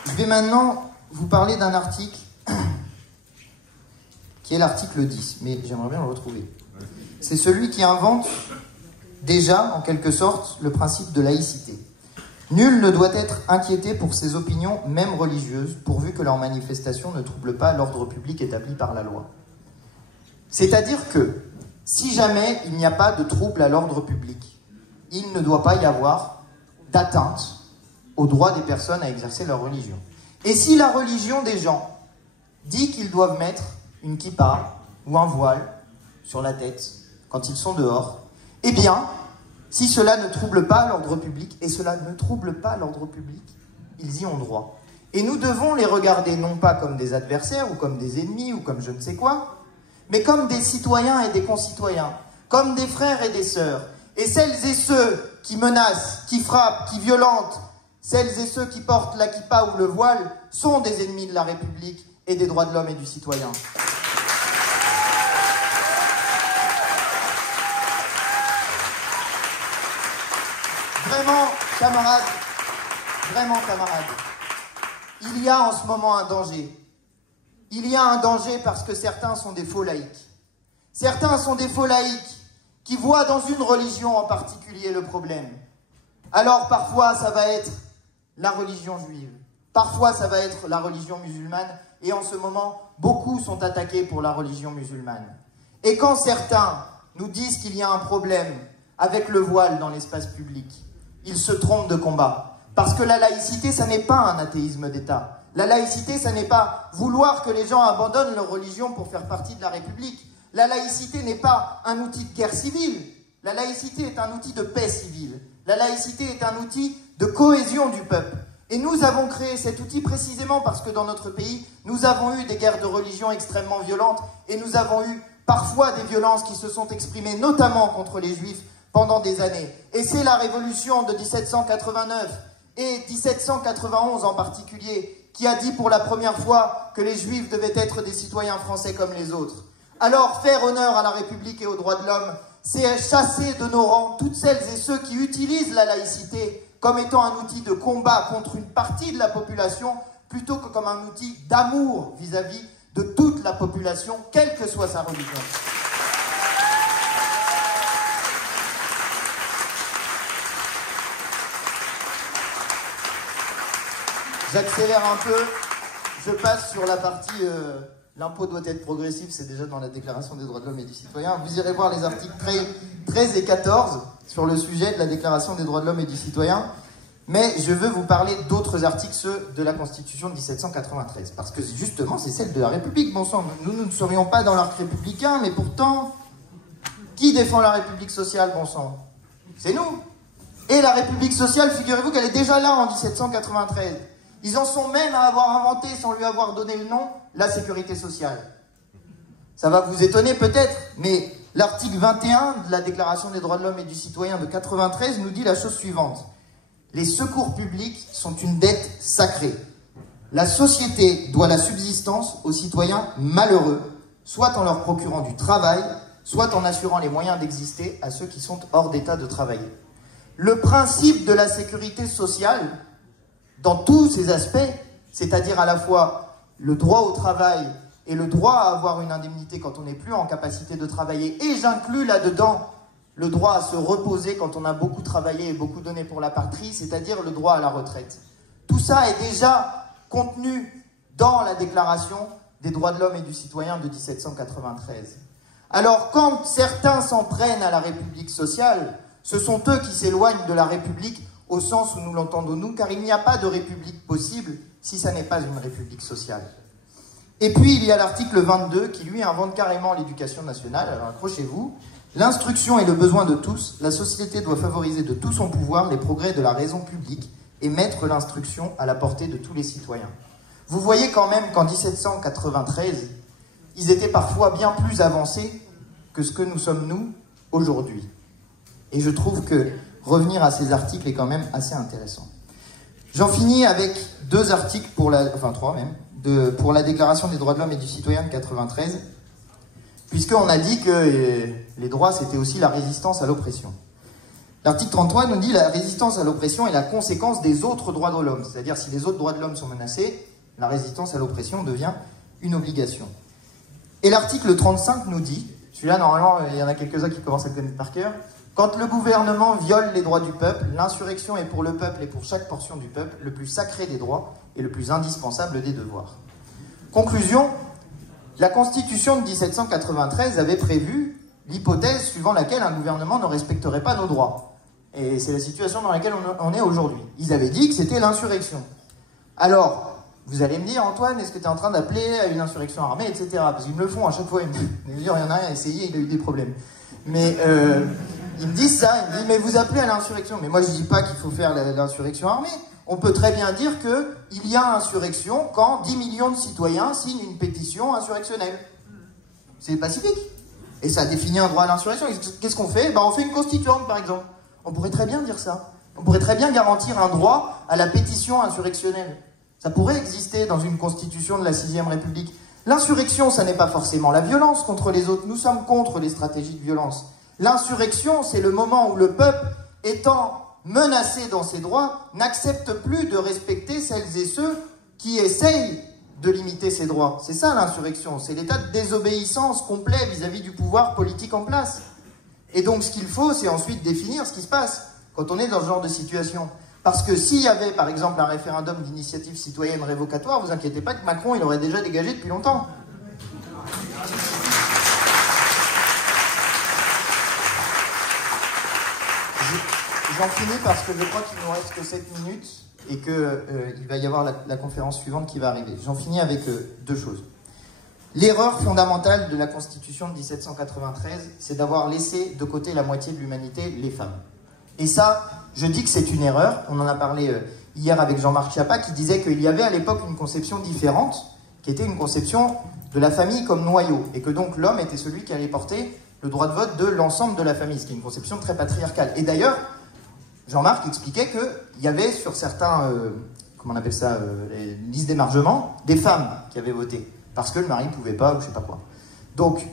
Je vais maintenant vous parler d'un article qui est l'article 10, mais j'aimerais bien le retrouver. C'est celui qui invente déjà, en quelque sorte, le principe de laïcité. Nul ne doit être inquiété pour ses opinions, même religieuses, pourvu que leurs manifestations ne troublent pas l'ordre public établi par la loi. C'est-à-dire que, si jamais il n'y a pas de trouble à l'ordre public, il ne doit pas y avoir d'atteinte au droit des personnes à exercer leur religion. Et si la religion des gens dit qu'ils doivent mettre une kippa ou un voile sur la tête quand ils sont dehors, eh bien, si cela ne trouble pas l'ordre public, et cela ne trouble pas l'ordre public, ils y ont droit. Et nous devons les regarder non pas comme des adversaires ou comme des ennemis ou comme je ne sais quoi, mais comme des citoyens et des concitoyens, comme des frères et des sœurs. Et celles et ceux qui menacent, qui frappent, qui violentent, celles et ceux qui portent la kippa ou le voile sont des ennemis de la République et des droits de l'homme et du citoyen. Vraiment camarades, il y a en ce moment un danger. Il y a un danger parce que certains sont des faux laïcs. Certains sont des faux laïcs qui voient dans une religion en particulier le problème. Alors parfois ça va être la religion juive, parfois ça va être la religion musulmane, et en ce moment, beaucoup sont attaqués pour la religion musulmane. Et quand certains nous disent qu'il y a un problème avec le voile dans l'espace public, ils se trompent de combat. Parce que la laïcité, ça n'est pas un athéisme d'État. La laïcité, ça n'est pas vouloir que les gens abandonnent leur religion pour faire partie de la République. La laïcité n'est pas un outil de guerre civile. La laïcité est un outil de paix civile. La laïcité est un outil de cohésion du peuple. Et nous avons créé cet outil précisément parce que dans notre pays, nous avons eu des guerres de religion extrêmement violentes et nous avons eu parfois des violences qui se sont exprimées notamment contre les Juifs pendant des années. Et c'est la révolution de 1789 et 1791 en particulier qui a dit pour la première fois que les Juifs devaient être des citoyens français comme les autres. Alors faire honneur à la République et aux droits de l'homme, c'est chasser de nos rangs toutes celles et ceux qui utilisent la laïcité comme étant un outil de combat contre une partie de la population plutôt que comme un outil d'amour vis-à-vis de toute la population, quelle que soit sa religion. J'accélère un peu, je passe sur la partie l'impôt doit être progressif, c'est déjà dans la Déclaration des droits de l'homme et du citoyen. Vous irez voir les articles 13 et 14 sur le sujet de la Déclaration des droits de l'homme et du citoyen. Mais je veux vous parler d'autres articles, ceux de la Constitution de 1793. Parce que justement, c'est celle de la République, bon sang. Nous ne serions pas dans l'arc républicain, mais pourtant, qui défend la République sociale, bon sang? C'est nous. Et la République sociale, figurez-vous qu'elle est déjà là en 1793. Ils en sont même à avoir inventé, sans lui avoir donné le nom, la sécurité sociale. Ça va vous étonner peut-être, mais l'article 21 de la Déclaration des droits de l'homme et du citoyen de 93 nous dit la chose suivante. Les secours publics sont une dette sacrée. La société doit la subsistance aux citoyens malheureux, soit en leur procurant du travail, soit en assurant les moyens d'exister à ceux qui sont hors d'état de travailler. Le principe de la sécurité sociale, dans tous ses aspects, c'est-à-dire à la fois le droit au travail et le droit à avoir une indemnité quand on n'est plus en capacité de travailler, et j'inclus là-dedans le droit à se reposer quand on a beaucoup travaillé et beaucoup donné pour la patrie, c'est-à-dire le droit à la retraite. Tout ça est déjà contenu dans la Déclaration des droits de l'homme et du citoyen de 1793. Alors quand certains s'en prennent à la République sociale, ce sont eux qui s'éloignent de la République au sens où nous l'entendons nous, car il n'y a pas de République possible si ça n'est pas une République sociale. Et puis il y a l'article 22 qui lui invente carrément l'éducation nationale, alors accrochez-vous. L'instruction est le besoin de tous, la société doit favoriser de tout son pouvoir les progrès de la raison publique et mettre l'instruction à la portée de tous les citoyens. Vous voyez quand même qu'en 1793, ils étaient parfois bien plus avancés que ce que nous sommes nous aujourd'hui. Et je trouve que revenir à ces articles est quand même assez intéressant. J'en finis avec deux articles, enfin trois même, pour la Déclaration des droits de l'homme et du citoyen de 93, puisqu'on a dit que les droits, c'était aussi la résistance à l'oppression. L'article 33 nous dit « La résistance à l'oppression est la conséquence des autres droits de l'homme ». C'est-à-dire, si les autres droits de l'homme sont menacés, la résistance à l'oppression devient une obligation. Et l'article 35 nous dit, celui-là, normalement, il y en a quelques-uns qui commencent à le connaître par cœur, « Quand le gouvernement viole les droits du peuple, l'insurrection est pour le peuple et pour chaque portion du peuple le plus sacré des droits et le plus indispensable des devoirs. » Conclusion, la Constitution de 1793 avait prévu l'hypothèse suivant laquelle un gouvernement ne respecterait pas nos droits. Et c'est la situation dans laquelle on est aujourd'hui. Ils avaient dit que c'était l'insurrection. Alors, vous allez me dire, Antoine, est-ce que tu es en train d'appeler à une insurrection armée, etc. Parce qu'ils me le font à chaque fois. Ils me disent, il y en a un, essayé, il a eu des problèmes. Mais ils me disent ça, ils me disent, mais vous appelez à l'insurrection. Mais moi, je ne dis pas qu'il faut faire l'insurrection armée. On peut très bien dire qu'il y a insurrection quand 10 millions de citoyens signent une pétition insurrectionnelle. C'est pacifique. Et ça définit un droit à l'insurrection. Qu'est-ce qu'on fait? On fait une constituante, par exemple. On pourrait très bien dire ça. On pourrait très bien garantir un droit à la pétition insurrectionnelle. Ça pourrait exister dans une constitution de la 6e République. L'insurrection, ça n'est pas forcément la violence contre les autres. Nous sommes contre les stratégies de violence. L'insurrection, c'est le moment où le peuple, étant menacé dans ses droits, n'accepte plus de respecter celles et ceux qui essayent de limiter ses droits. C'est ça l'insurrection, c'est l'état de désobéissance complet vis-à-vis du pouvoir politique en place. Et donc ce qu'il faut, c'est ensuite définir ce qui se passe quand on est dans ce genre de situation. Parce que s'il y avait par exemple un référendum d'initiative citoyenne révocatoire, vous inquiétez pas que Macron il aurait déjà dégagé depuis longtemps. J'en finis parce que je crois qu'il ne nous reste que 7 minutes et qu'il va y avoir la conférence suivante qui va arriver. J'en finis avec deux choses. L'erreur fondamentale de la Constitution de 1793, c'est d'avoir laissé de côté la moitié de l'humanité, les femmes. Et ça, je dis que c'est une erreur. On en a parlé hier avec Jean-Marc Chiappa qui disait qu'il y avait à l'époque une conception différente, qui était une conception de la famille comme noyau, et que donc l'homme était celui qui allait porter le droit de vote de l'ensemble de la famille, ce qui est une conception très patriarcale. Et d'ailleurs, Jean-Marc expliquait qu'il y avait sur certains, comment on appelle ça, les listes d'émargement, des femmes qui avaient voté, parce que le mari ne pouvait pas, ou je sais pas quoi. Donc,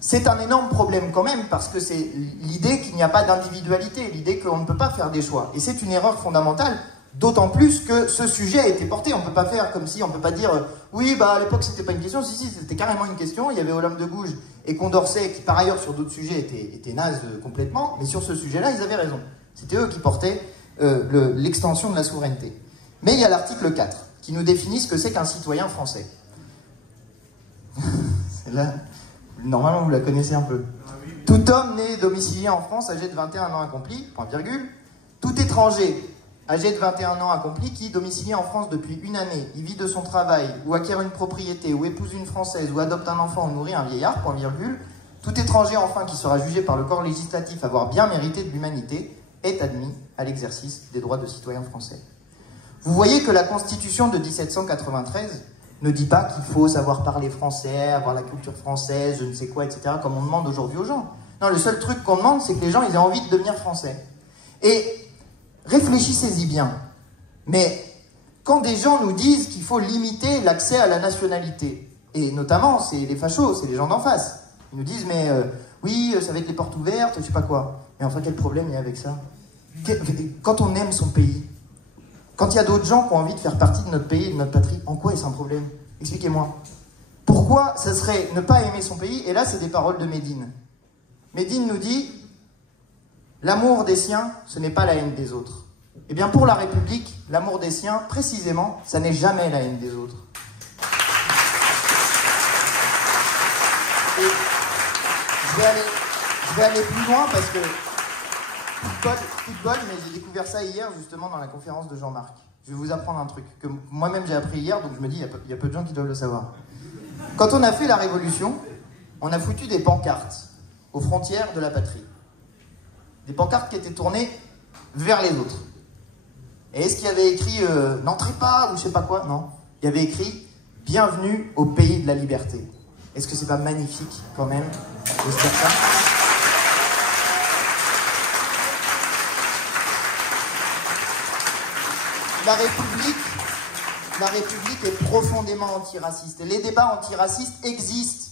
c'est un énorme problème quand même, parce que c'est l'idée qu'il n'y a pas d'individualité, l'idée qu'on ne peut pas faire des choix. Et c'est une erreur fondamentale D'autant plus que ce sujet a été porté. On ne peut pas faire comme si, on ne peut pas dire oui, bah à l'époque c'était pas une question. Si, c'était carrément une question. Il y avait Olympe de Gouges et Condorcet qui, par ailleurs, sur d'autres sujets étaient nazes complètement. Mais sur ce sujet-là, ils avaient raison. C'était eux qui portaient l'extension de la souveraineté. Mais il y a l'article 4 qui nous définit ce que c'est qu'un citoyen français. Là, normalement, vous la connaissez un peu. Tout homme né domicilié en France, âgé de 21 ans accompli, point virgule. Tout étranger âgé de 21 ans accompli qui, domicilié en France depuis une année, y vit de son travail, ou acquiert une propriété, ou épouse une Française, ou adopte un enfant, ou nourrit un vieillard, point virgule. Tout étranger, enfin, qui sera jugé par le corps législatif avoir bien mérité de l'humanité, est admis à l'exercice des droits de citoyen français. Vous voyez que la Constitution de 1793 ne dit pas qu'il faut savoir parler français, avoir la culture française, je ne sais quoi, etc., comme on demande aujourd'hui aux gens. Non, le seul truc qu'on demande, c'est que les gens ils aient envie de devenir français. Et réfléchissez-y bien. Mais quand des gens nous disent qu'il faut limiter l'accès à la nationalité, et notamment, c'est les fachos, c'est les gens d'en face, ils nous disent, mais oui, ça va être les portes ouvertes, je sais pas quoi. Mais enfin, quel problème il y a avec ça? Quand on aime son pays, quand il y a d'autres gens qui ont envie de faire partie de notre pays et de notre patrie, en quoi est-ce un problème? Expliquez-moi. Pourquoi ça serait ne pas aimer son pays? Et là, c'est des paroles de Médine. Médine nous dit « L'amour des siens, ce n'est pas la haine des autres. » Eh bien, pour la République, l'amour des siens, précisément, ça n'est jamais la haine des autres. Et je vais aller plus loin parce que coup de bol, mais j'ai découvert ça hier justement dans la conférence de Jean-Marc. Je vais vous apprendre un truc que moi-même j'ai appris hier, donc je me dis il y a peu de gens qui doivent le savoir. Quand on a fait la Révolution, on a foutu des pancartes aux frontières de la patrie. Des pancartes qui étaient tournées vers les autres. Et est-ce qu'il y avait écrit n'entrez pas ou je sais pas quoi? Non. Il y avait écrit bienvenue au pays de la liberté. Est-ce que c'est pas magnifique quand même de se dire ça? La République est profondément antiraciste. Et les débats antiracistes existent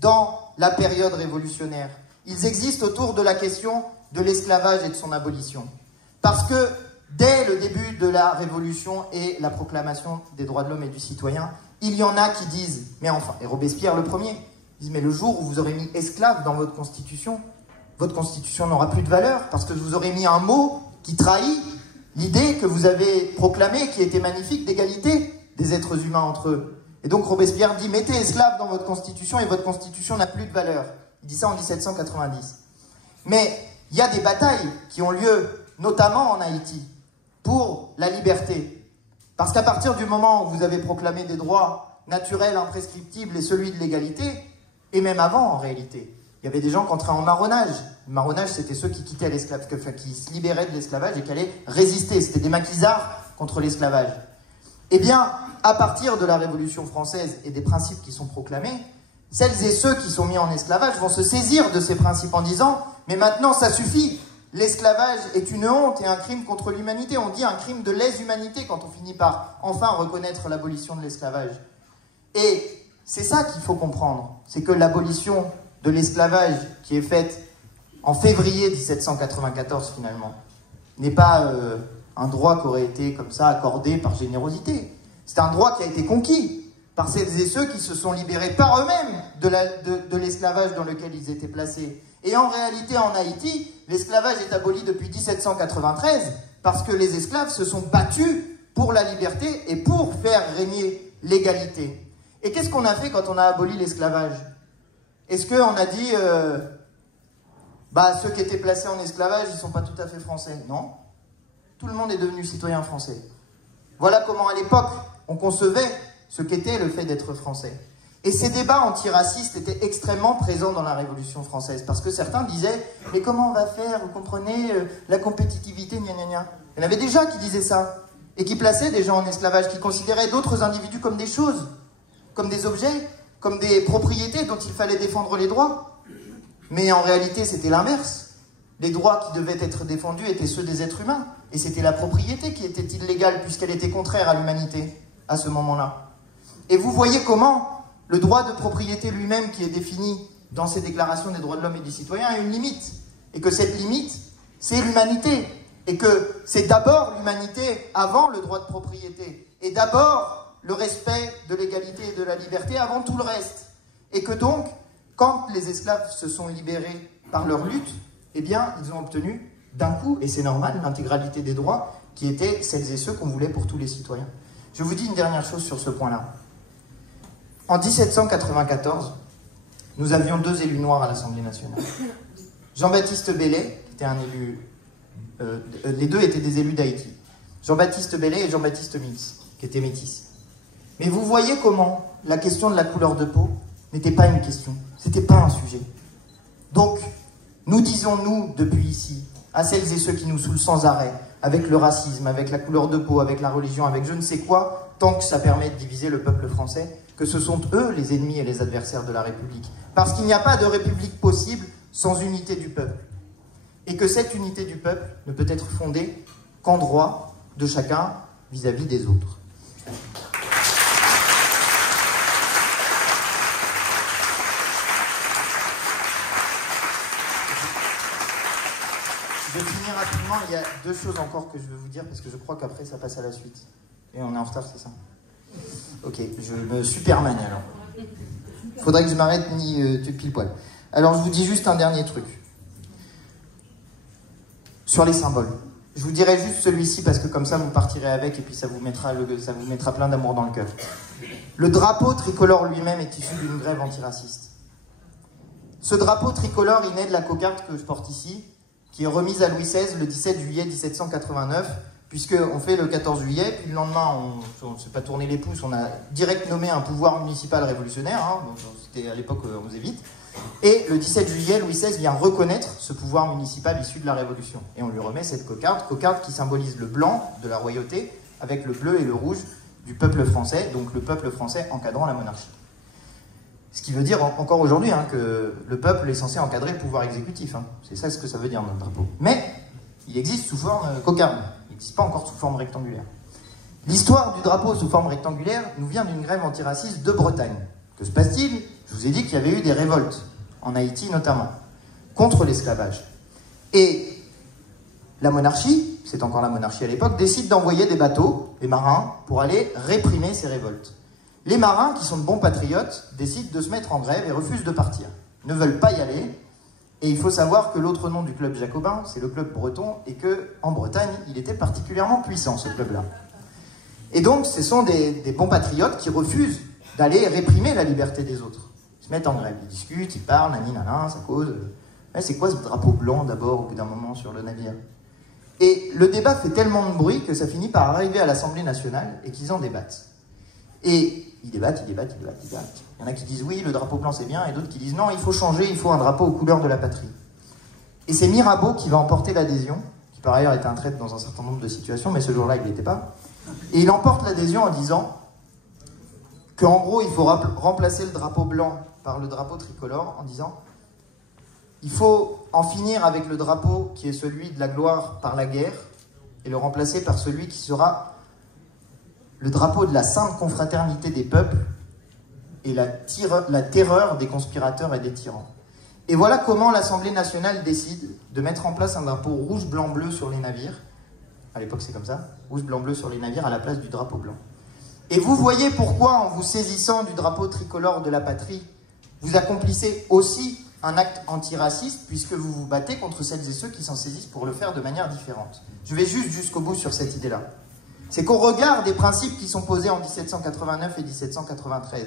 dans la période révolutionnaire. Ils existent autour de la question de l'esclavage et de son abolition. Parce que dès le début de la Révolution et la proclamation des droits de l'homme et du citoyen, il y en a qui disent, mais enfin, et Robespierre le premier, disent, mais le jour où vous aurez mis esclave dans votre constitution n'aura plus de valeur, parce que vous aurez mis un mot qui trahit l'idée que vous avez proclamée, qui était magnifique, d'égalité des êtres humains entre eux. Et donc Robespierre dit, mettez esclave dans votre constitution et votre constitution n'a plus de valeur. Il dit ça en 1790. Mais il y a des batailles qui ont lieu, notamment en Haïti, pour la liberté. Parce qu'à partir du moment où vous avez proclamé des droits naturels, imprescriptibles et celui de l'égalité, et même avant en réalité, il y avait des gens qui entraient en marronnage. Le marronnage, c'était ceux qui quittaient l'esclavage, qui se libéraient de l'esclavage et qui allaient résister. C'était des maquisards contre l'esclavage. Eh bien, à partir de la Révolution française et des principes qui sont proclamés, celles et ceux qui sont mis en esclavage vont se saisir de ces principes en disant « Mais maintenant, ça suffit. L'esclavage est une honte et un crime contre l'humanité. » On dit un crime de lèse-humanité quand on finit par enfin reconnaître l'abolition de l'esclavage. Et c'est ça qu'il faut comprendre. C'est que l'abolition de l'esclavage qui est faite en février 1794 finalement n'est pas un droit qui aurait été comme ça accordé par générosité. C'est un droit qui a été conquis par celles et ceux qui se sont libérés par eux-mêmes de l'esclavage dans lequel ils étaient placés. Et en réalité, en Haïti, l'esclavage est aboli depuis 1793 parce que les esclaves se sont battus pour la liberté et pour faire régner l'égalité. Et qu'est-ce qu'on a fait quand on a aboli l'esclavage? Est-ce qu'on a dit ceux qui étaient placés en esclavage, ils ne sont pas tout à fait français? Non. Tout le monde est devenu citoyen français. Voilà comment, à l'époque, on concevait ce qu'était le fait d'être français. Et ces débats antiracistes étaient extrêmement présents dans la Révolution française, parce que certains disaient « Mais comment on va faire, vous comprenez, la compétitivité, gna gna gna ». Il y en avait déjà qui disaient ça, et qui plaçaient des gens en esclavage, qui considéraient d'autres individus comme des choses, comme des objets, comme des propriétés dont il fallait défendre les droits. Mais en réalité, c'était l'inverse. Les droits qui devaient être défendus étaient ceux des êtres humains. Et c'était la propriété qui était illégale, puisqu'elle était contraire à l'humanité, à ce moment-là. Et vous voyez comment le droit de propriété lui-même, qui est défini dans ces déclarations des droits de l'homme et du citoyen, a une limite. Et que cette limite, c'est l'humanité. Et que c'est d'abord l'humanité avant le droit de propriété. Et d'abord le respect de l'égalité et de la liberté avant tout le reste. Et que donc, quand les esclaves se sont libérés par leur lutte, eh bien, ils ont obtenu d'un coup, et c'est normal, l'intégralité des droits qui étaient celles et ceux qu'on voulait pour tous les citoyens. Je vous dis une dernière chose sur ce point-là. En 1794, nous avions 2 élus noirs à l'Assemblée nationale. Jean-Baptiste Bellay, qui était un élu... les deux étaient des élus d'Haïti. Jean-Baptiste Bellay et Jean-Baptiste Mills, qui étaient métis. Mais vous voyez comment la question de la couleur de peau n'était pas une question, c'était pas un sujet. Donc, nous disons, nous, depuis ici, à celles et ceux qui nous saoulent sans arrêt, avec le racisme, avec la couleur de peau, avec la religion, avec je ne sais quoi, tant que ça permet de diviser le peuple français, que ce sont eux les ennemis et les adversaires de la République. Parce qu'il n'y a pas de République possible sans unité du peuple. Et que cette unité du peuple ne peut être fondée qu'en droit de chacun vis-à-vis des autres. Je vais finir rapidement, il y a 2 choses encore que je veux vous dire, parce que je crois qu'après ça passe à la suite. Et on est en retard, c'est ça? Ok, je me Superman alors. Faudrait que je m'arrête ni pile poil. Alors je vous dis juste un dernier truc. Sur les symboles. Je vous dirai juste celui-ci parce que comme ça vous partirez avec et puis ça vous mettra plein d'amour dans le cœur. Le drapeau tricolore lui-même est issu d'une grève antiraciste. Ce drapeau tricolore, il naît de la cocarde que je porte ici, qui est remise à Louis XVI le 17 juillet 1789, puisqu'on fait le 14 juillet, puis le lendemain, on ne s'est pas tourné les pouces, on a direct nommé un pouvoir municipal révolutionnaire, hein, c'était à l'époque, on faisait vite, et le 17 juillet, Louis XVI vient reconnaître ce pouvoir municipal issu de la Révolution, et on lui remet cette cocarde qui symbolise le blanc de la royauté, avec le bleu et le rouge du peuple français, donc le peuple français encadrant la monarchie. Ce qui veut dire encore aujourd'hui hein, que le peuple est censé encadrer le pouvoir exécutif. Hein. C'est ça ce que ça veut dire notre drapeau. Mais il existe sous forme cocarde. Il n'existe pas encore sous forme rectangulaire. L'histoire du drapeau sous forme rectangulaire nous vient d'une grève antiraciste de Bretagne. Que se passe-t-il? Je vous ai dit qu'il y avait eu des révoltes, en Haïti notamment, contre l'esclavage. Et la monarchie, c'est encore la monarchie à l'époque, décide d'envoyer des bateaux, des marins, pour aller réprimer ces révoltes. Les marins, qui sont de bons patriotes, décident de se mettre en grève et refusent de partir. Ils ne veulent pas y aller. Et il faut savoir que l'autre nom du club jacobin, c'est le club breton, et qu'en Bretagne, il était particulièrement puissant, ce club-là. Et donc, ce sont des bons patriotes qui refusent d'aller réprimer la liberté des autres. Ils se mettent en grève, ils discutent, ils parlent, nani, nana, ça cause. Mais c'est quoi ce drapeau blanc, d'abord, au bout d'un moment, sur le navire? Et le débat fait tellement de bruit que ça finit par arriver à l'Assemblée nationale et qu'ils en débattent. Et ils débattent. Il y en a qui disent oui, le drapeau blanc c'est bien, et d'autres qui disent non, il faut changer, il faut un drapeau aux couleurs de la patrie. Et c'est Mirabeau qui va emporter l'adhésion, qui par ailleurs était un traître dans un certain nombre de situations, mais ce jour-là il n'y était pas. Et il emporte l'adhésion en disant qu'en gros il faut remplacer le drapeau blanc par le drapeau tricolore, en disant il faut en finir avec le drapeau qui est celui de la gloire par la guerre, et le remplacer par celui qui sera le drapeau de la sainte confraternité des peuples et la terreur des conspirateurs et des tyrans. Et voilà comment l'Assemblée nationale décide de mettre en place un drapeau rouge, blanc, bleu sur les navires. À l'époque, c'est comme ça. Rouge, blanc, bleu sur les navires à la place du drapeau blanc. Et vous voyez pourquoi, en vous saisissant du drapeau tricolore de la patrie, vous accomplissez aussi un acte antiraciste, puisque vous vous battez contre celles et ceux qui s'en saisissent pour le faire de manière différente. Je vais juste jusqu'au bout sur cette idée-là. C'est qu'au regard des principes qui sont posés en 1789 et 1793,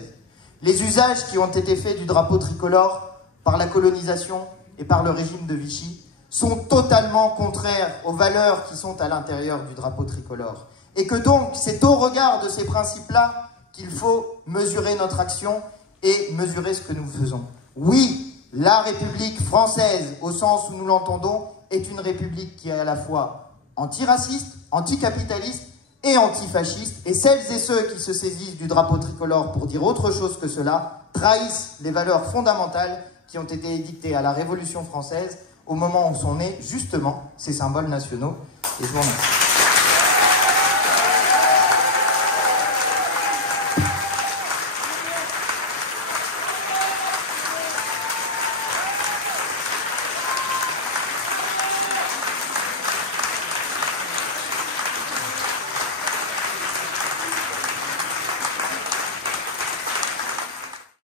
les usages qui ont été faits du drapeau tricolore par la colonisation et par le régime de Vichy sont totalement contraires aux valeurs qui sont à l'intérieur du drapeau tricolore. Et que donc, c'est au regard de ces principes-là qu'il faut mesurer notre action et mesurer ce que nous faisons. Oui, la République française, au sens où nous l'entendons, est une République qui est à la fois antiraciste, anticapitaliste et antifascistes, et celles et ceux qui se saisissent du drapeau tricolore pour dire autre chose que cela trahissent les valeurs fondamentales qui ont été édictées à la Révolution française au moment où sont nés justement ces symboles nationaux. Et je vous remercie.